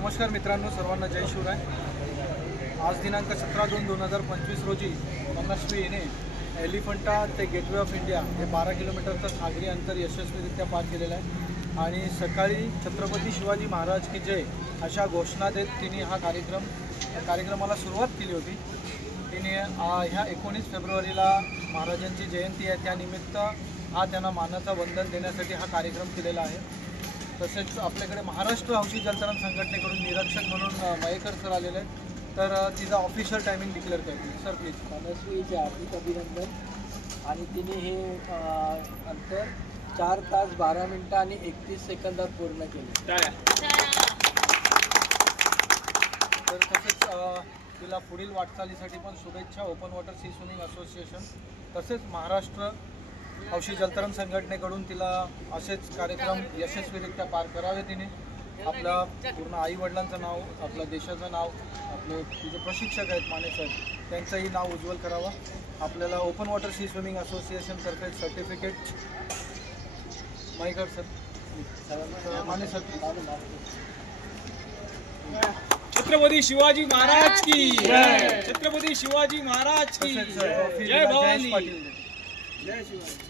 नमस्कार मित्रांनो, सर्वांना जय शिवराय। आज दिनांक 17/2/2025 रोजी मनस्वी येणे एलिफंटा ते गेटवे ऑफ इंडिया हे 12 किलोमीटरचं सागरी अंतर यशस्वीरित्या पार केलेलं आहे आणि सकाळी छत्रपती शिवाजी महाराज की जय अशा घोषणा देत तिने कार्यक्रमाला सुरुवात केली होती। तिने ह्या 19 फेब्रुवारीला महाराजांची जयंती आहे, त्यानिमित्त त्यांना मानाचा वंदन देण्यासाठी हा कार्यक्रम केलेला आहे। तसेच आपल्याकडे महाराष्ट्र हौशी जलतरण संघटनेकडून निरीक्षक म्हणून मयेकर सर आलेले आहेत, तर तिचा ऑफिशियल टायमिंग डिक्लेअर करतील। Sir please. मनस्वीचे हार्दिक अभिनंदन। आणि तिने हे अंतर 4 तास 12 मिनिटं आणि 31 सेकंदात पूर्ण केले। तर तसेच तिला पुढील वाटचालीसाठी पण शुभेच्छा। Open water sea swimming association तसेच महाराष्ट्र हौशी जलतरण संघटनेकडून तिला असेच कार्यक्रम यशस्वीरित्या पार करावे। तिने आपल्या पूर्ण आई वडिलांचं नाव, आपल्या देशाचं नाव, आपले तिचे प्रशिक्षक आहेत माने साहेब, त्यांचंही नाव उज्ज्वल करावं। आपल्याला ओपन वॉटर सी स्विमिंग असोसिएशनतर्फे certificate Mayekar sir, Mane sir. Chhatrapati Shivaji Maharaj की जय। छत्रपती शिवाजी महाराज की जय भवानी। जय शिवाजी।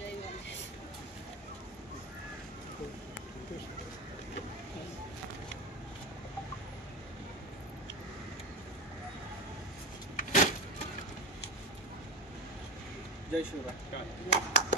जय शिवराय।